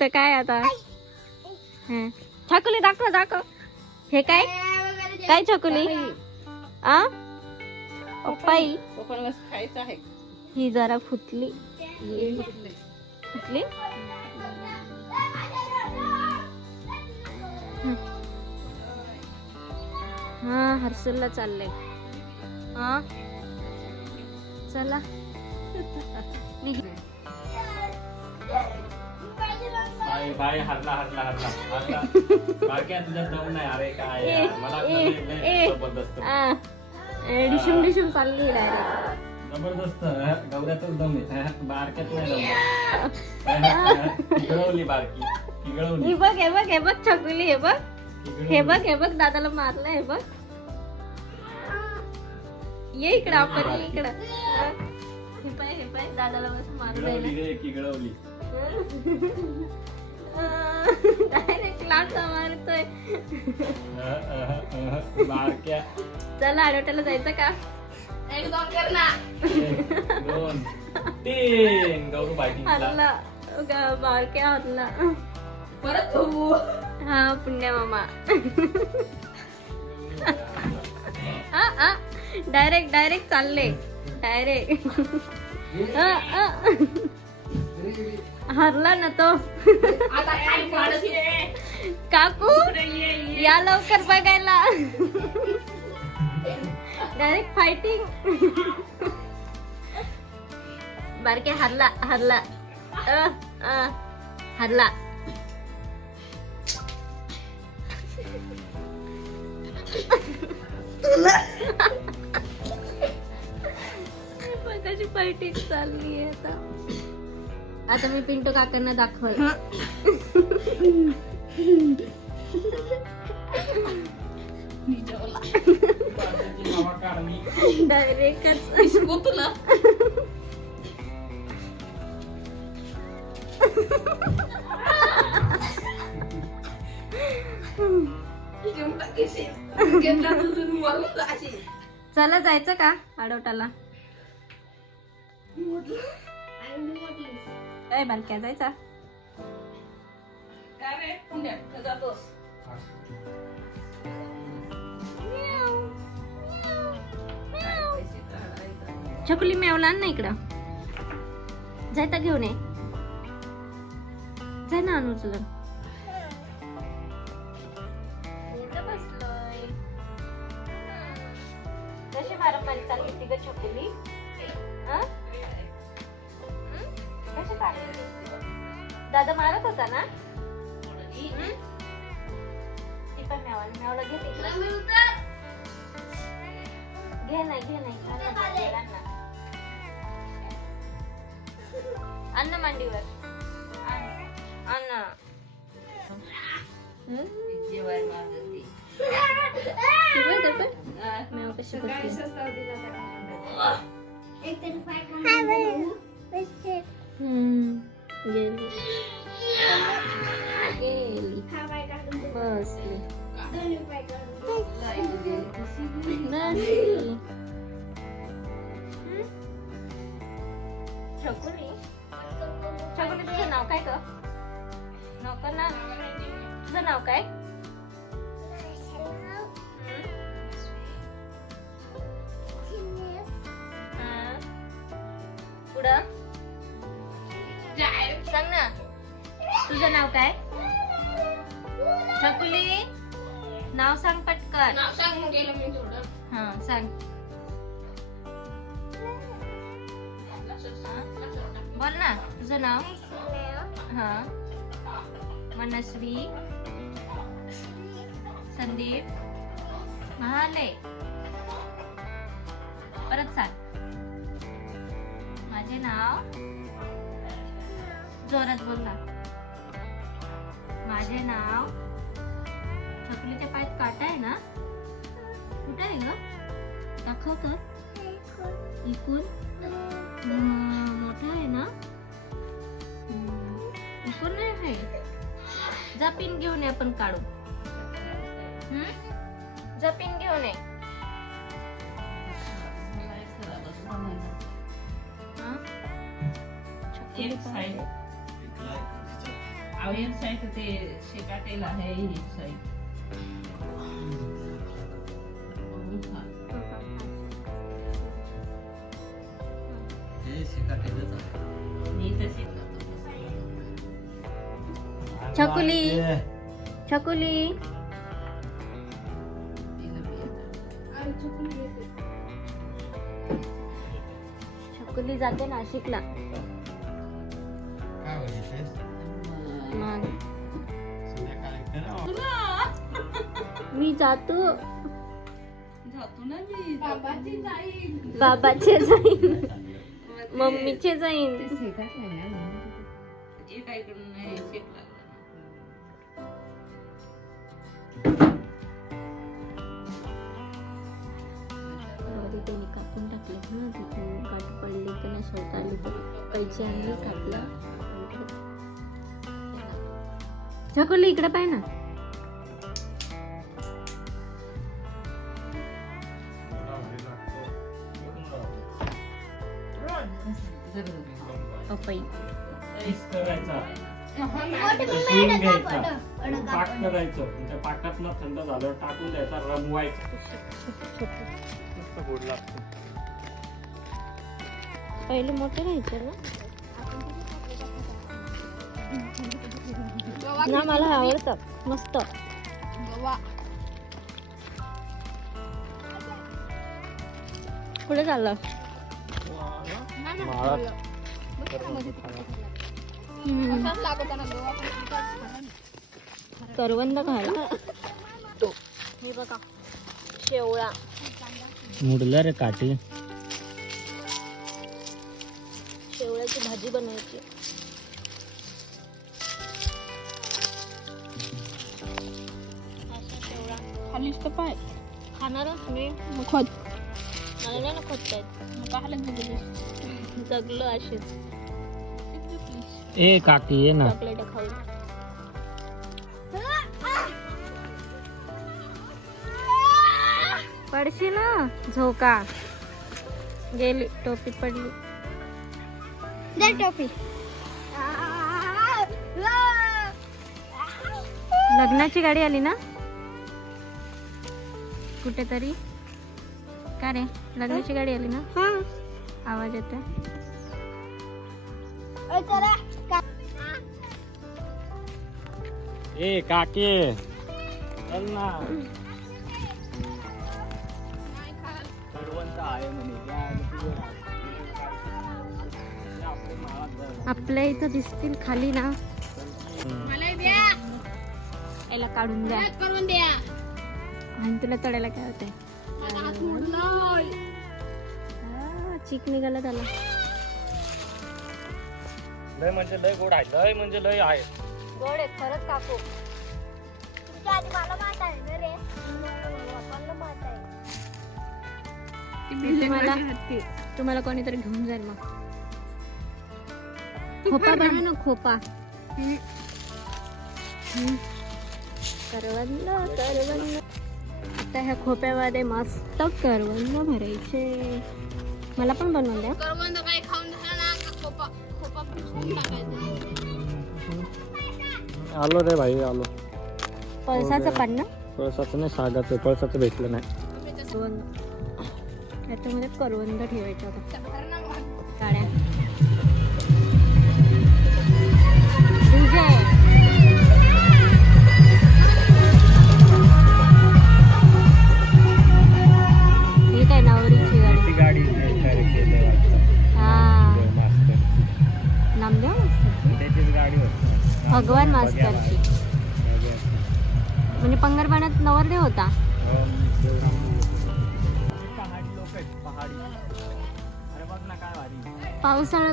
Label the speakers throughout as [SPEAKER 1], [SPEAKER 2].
[SPEAKER 1] तर काय आता? हा. छकुली दाखव दाखव. हे काय? काय छकुली? आ? पप्पाई.
[SPEAKER 2] मस्त खायचं आहे
[SPEAKER 1] ही जरा फुटली. फुटली? हा हर्षलला चाललंय. हा? चला. निघ.
[SPEAKER 3] बाय बाय हरला हरला हरला. हरला. बाकी तुझ्या दम नाही. अरे काय यार, मला
[SPEAKER 1] ए,
[SPEAKER 3] लय- लय
[SPEAKER 1] ए.
[SPEAKER 3] जबरदस्त
[SPEAKER 1] चालली डायरेक्ट
[SPEAKER 3] हं, गवऱ्यातच दम आहे हं, बारक्यात नाही दम. हं, बारकी. किगळवली
[SPEAKER 1] हे बघ हे बघ हे बघ छकुली हे बघ. हे बघ हे बघ दादाला मारलं हे बघ. ये इकडं आपण ये इकडं. हा. पाय हे पाय दादाला बस
[SPEAKER 3] रे किगळवली
[SPEAKER 1] डायरेक्ट लाचा मारतोय.
[SPEAKER 3] हं, हं, हं, बारक्या.
[SPEAKER 1] चला आडवट्याला जायचं का?
[SPEAKER 2] एक दोन कर ना
[SPEAKER 3] दोन तीन. गौरू
[SPEAKER 1] ग- बारक्या हरला
[SPEAKER 2] परत तू
[SPEAKER 1] हा पुण्य मामा. डायरेक्ट डायरेक्ट चालले. डायरेक्ट. हरला ना तो. काकू
[SPEAKER 2] ये,
[SPEAKER 1] लवकर बघायला. डायरेक्ट फायटिंग बारके हरला हरला. हरला. कशी फायटिंग चालली आहे आता. आता मी पिंटू काकांना दाखवल डायरेक्टच
[SPEAKER 2] इसको तुला.
[SPEAKER 1] चला जायचं का आडवटाला ए बालक्या जायचा. छकुली मेवला ना इकडं जायता घेऊन ये जाय ना आणू तुला कशी मारामारी चालली होती ग छकुली? हं? कशी चालली दादा मारत होता ना हं? ती पण मेवाला मेवला घे तिकडं. घे ना घे ना इकडं आण ना, घे ना. अन्न मांडीवर अन्न
[SPEAKER 2] जेवायला मागं ती.
[SPEAKER 1] मेव कशी करते
[SPEAKER 2] सस्ता दिला त्याला.
[SPEAKER 1] हम्म, गेली गेली बसली बसली हम्म? छकुली छकुली तुझं नाव काय ग नाव का ना तुझं नाव काय हं? पुढं सांग ना. तुझं नाव काय? छकुली? नाव सांग पटकन.
[SPEAKER 2] नाव सांगून गेलं मी थोडं.
[SPEAKER 1] हा सांग. बोल ना तुझं नाव? हा. मनस्वी संदीप. महाले जोरात बोल ना माझे नाव छकुलीच्या पायात काटा आहे ना? कुठे आहे ग? दाखव तर इकून मोठा आहे ना? इकून नाही आहे. जा पिन घेऊन ये आपण काढू. हम्म? जा पिन घेऊन ये.
[SPEAKER 2] एक खराबच अहो, एक साईड ते शेकाटेल आहे साईड.
[SPEAKER 3] हे.
[SPEAKER 2] मी.
[SPEAKER 1] छकुली जाते नाशिकला मी जातो.
[SPEAKER 2] जातो ना मी बाबाची जाईल
[SPEAKER 1] बाबाचे जाईन. मम्मीचे जाईन. त्यांनी कापून टाकले ना तिथून गाठ पडली तर नाही सोडता आली तर पैसे आणले कापला इकडे पाय ना. पपई
[SPEAKER 3] Mix करायचा. शिजवून घ्यायचा. पाक करायचं. त्या पाकात ना थंड झालं टाकून द्यायचा रमवायचा. मस्त गोड लागतो
[SPEAKER 1] पहिले मोठे राहायचे ना? ना मला आवडतं. मस्त. पुढे चाललं. करवंद हे बघा शेवळा.
[SPEAKER 3] मुडलं रे काठी.
[SPEAKER 1] शेवळ्याची भाजी बनवायची.
[SPEAKER 2] खालीच तर पाय.
[SPEAKER 1] खाणारच मी.
[SPEAKER 2] खोद
[SPEAKER 1] मला नाही ना खोदतायत
[SPEAKER 2] मग
[SPEAKER 1] जगलो अशीच
[SPEAKER 3] ए काकी ये ना.
[SPEAKER 1] चॉकलेट खाऊ पडशी ना झोका. गेली टोपी पडली. दे टोपी. लग्नाची गाडी आली ना? कुठेतरी? का रे? लग्नाची गाडी आली ना? आवाज येतोय?
[SPEAKER 3] ए काकी. चल ना.
[SPEAKER 1] आपल्या इथं दिसतील खाली ना. याला काढून द्या. आणि तुला तळायला काय होतंय? चीक निघाला त्याला.
[SPEAKER 3] लय म्हणजे लय गोड आहे लय म्हणजे लय आहे.
[SPEAKER 1] गोड आहे खरंच काकू. तुम्हाला तुम्हाला कोणीतरी घेऊन जाईल मग. खोपा बनव ना खोपा. हम्म. करवंद करवंद. आता ह्या खोप्यामध्ये मस्त करवंद भरायचे. मला पण बनवून द्या.
[SPEAKER 2] करवंद काही खाऊन झाला ना का खोपा खोपा पुसून टाकायचा.
[SPEAKER 3] आलो रे भाई आलो.
[SPEAKER 1] पळसाचं पान ना?
[SPEAKER 3] पळसाचं नाही सागाचं पळसाचं भेटलं नाही.
[SPEAKER 1] करवंद याच्यामध्ये करवंद ठेवायचं होता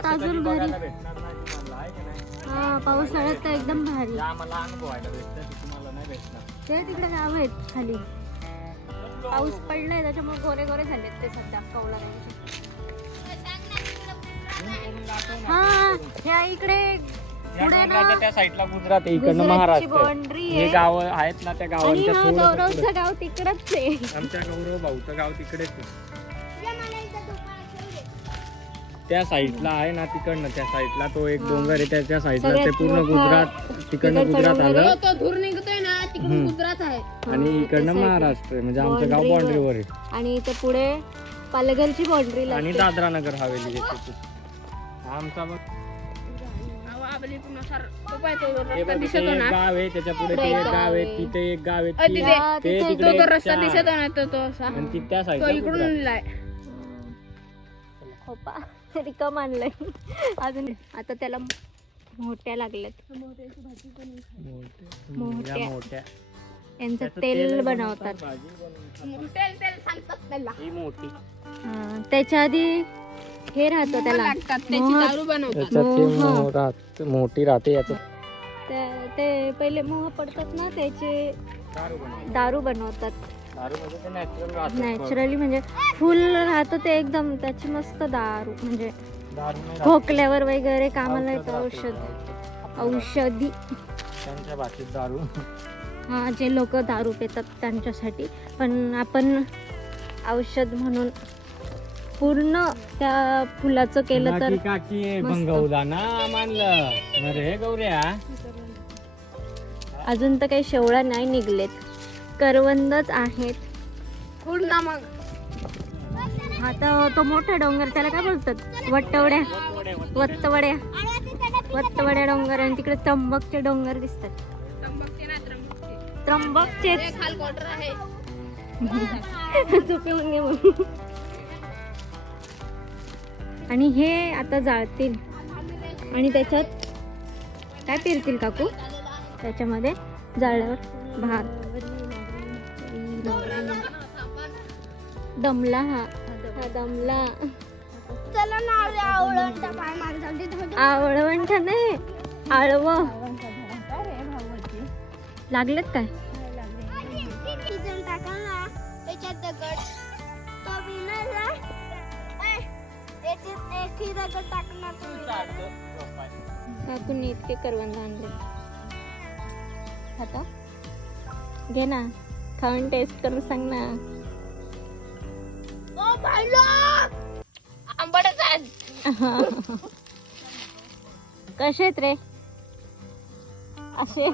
[SPEAKER 3] कधी
[SPEAKER 1] अजून भारी. हा पावसाळ्यात तर एकदम भारी.
[SPEAKER 3] ते
[SPEAKER 1] तिकडे गाव आहेत खाली. पाऊस पडलाय त्याच्यामुळे गोरे गोरे झालेत ते सध्या कौलाऱ्यांचे हा ह्या इकडे पुढे ना
[SPEAKER 3] त्या साईडला गुजरात इकडनं महाराष्ट्र.
[SPEAKER 1] बाउंड्री
[SPEAKER 3] हे
[SPEAKER 1] आहे.
[SPEAKER 3] गाव आहेत ना त्या गावांच्या.
[SPEAKER 1] गौरवचं गाव तिकडच आहे.
[SPEAKER 3] आमच्या गौरव भाऊचं गाव तिकडेच आहे. त्या साईडला आहे ना तिकडनं त्या साईडला तो एक. डोंगर आहे त्याच्या साईडला ते पूर्ण गुजरात तिकडनं गुजरात आलं.
[SPEAKER 2] तो धूर निघतोय ना तिकडून. गुजरात आहे
[SPEAKER 3] आणि
[SPEAKER 1] हा,
[SPEAKER 3] इकडनं. महाराष्ट्र आहे म्हणजे आमचं गाव. बाउंड्रीवर आहे
[SPEAKER 1] आणि इथे पुढे पालघरची बाउंड्री
[SPEAKER 3] आणि दादरा नगर हवेली. आमचा
[SPEAKER 2] तो
[SPEAKER 3] गाव आहे त्याच्या पुढे ते
[SPEAKER 1] एक गाव
[SPEAKER 3] आहे. तिथे एक गाव आहे ती- ते तिकडे
[SPEAKER 2] तो तो रस्ता. दिसतो तो तो
[SPEAKER 3] आणि ती त्या
[SPEAKER 2] तो इकडून
[SPEAKER 1] रिकम आणलंय. अजून आता त्याला मोठ्या लागल्यात.
[SPEAKER 3] मोठे-
[SPEAKER 1] मोठ्या. यांचं तेल
[SPEAKER 3] बनवतात,
[SPEAKER 1] बनवतात.
[SPEAKER 3] भाजी बनवतात.
[SPEAKER 2] तेल तेल सांगतात त्याला.
[SPEAKER 3] ही मोठी.
[SPEAKER 1] हा, त्याच्या आधी हे राहतं त्याला.
[SPEAKER 2] लागतात त्याची
[SPEAKER 1] मोहर.
[SPEAKER 2] दारू बनवतात.
[SPEAKER 3] त्याच्यात ते
[SPEAKER 1] मोह.
[SPEAKER 3] मोह. राहत- मोठी राहते याचं.
[SPEAKER 1] ते- ते पहिले मोह पडतात ना त्याचे
[SPEAKER 3] दारू बनवतात. म्हणजे नॅचरल
[SPEAKER 1] म्हणजे फुल राहतं ते एकदम त्याची मस्त दारू म्हणजे. खोकल्यावर वगैरे कामाला येतं. औषध.
[SPEAKER 3] औषध. त्यांच्या दारू.
[SPEAKER 1] हा जे लोक दारू पितात त्यांच्यासाठी. पण आपण औषध म्हणून पूर्ण त्या फुलाचं केलं तर
[SPEAKER 3] काकी काकी
[SPEAKER 1] मस्त.
[SPEAKER 3] भंगवला ना मानलं. अरे गौऱ्या.
[SPEAKER 1] अजून तर काही शेवळा नाही निघलेत. करवंदच आहेत.
[SPEAKER 2] पूर्ण मग?
[SPEAKER 1] आता तो मोठा डोंगर त्याला काय बोलतात? वट्टवड्या. वत्तवड्या वत्तवड्या डोंगर आणि तिकडे त्र्यंबकचे डोंगर दिसतात.
[SPEAKER 2] ना त्र्यंबकचे.
[SPEAKER 1] घे म्हणून. आणि हे आता जाळतील. आणि त्याच्यात काय पेरतील काकू? त्याच्यामध्ये जाळल्यावर भात. दमला हा. हा दमला.
[SPEAKER 2] चला ना आवडता पाय मागे
[SPEAKER 1] आवळवंठ नाही आळव. लागलेत काय?
[SPEAKER 4] त्याच्यात दगड. तो विनरला दगड टाकणार.
[SPEAKER 1] काकून इतके करवंद आणले. आता? घे ना. खाऊन टेस्ट करून सांग ना. कसे आहेत रे? असे?